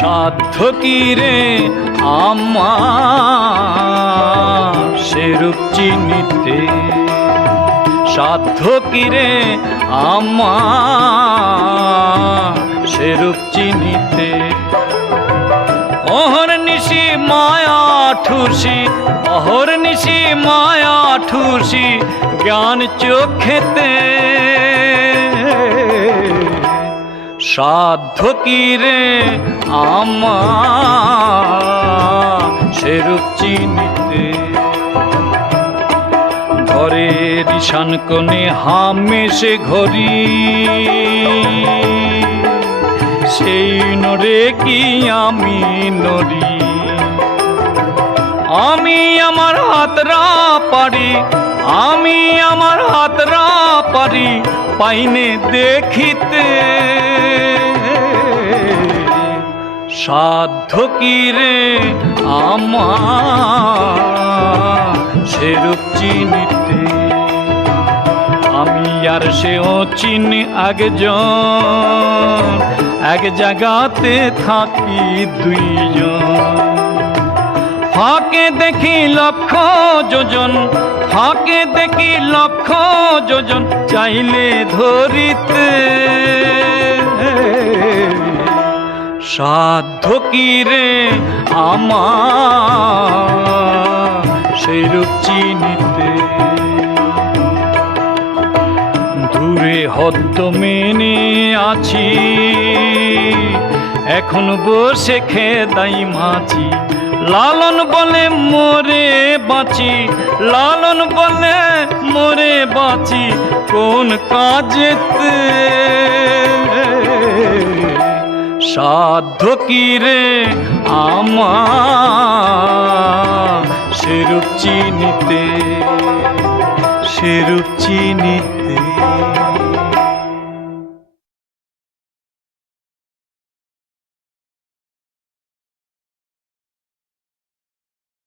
সাধ্য কি রে আমা সেরূপ চিনিতে। সাধ্য কি রে আমা সেরূপ চিনিতে। অহর নিশি মায়া ঠুসি অহর নিশি মায়া ঠুসি জ্ঞান চোখেতে। সাধ্য কি রে আমা সেরূপ চিনিতে ঘরের ঈশান কোণে হামেশে ঘড়ি। সেই নরে কি আমি নরি আমি আমার হাতরা পারি আমি আমার হাতরা পারি পাইনে দেখিতে। সাধ্য কি রে আমার? সেরূপ চিনিতে আমি আর সেও চিনি আগে জন এক জায়গাতে থাকি দুইজন। ফাঁকে দেখি লক্ষ যোজন ফাঁকে দেখি লক্ষ যোজন, চাইলে ধরিতে। সাধ্য কি রে আমার চিনিতে? দূরে হদ্দ মেনে আছি, এখন বসে খেদাই মাছি। লালন বলে মোরে বাঁচি, লালন বলে মোরে বাঁচি, কোন কাজেতে? সাধ্য কি রে আমার? সেরূপ চিনিতে সেরূপ চিনিতে।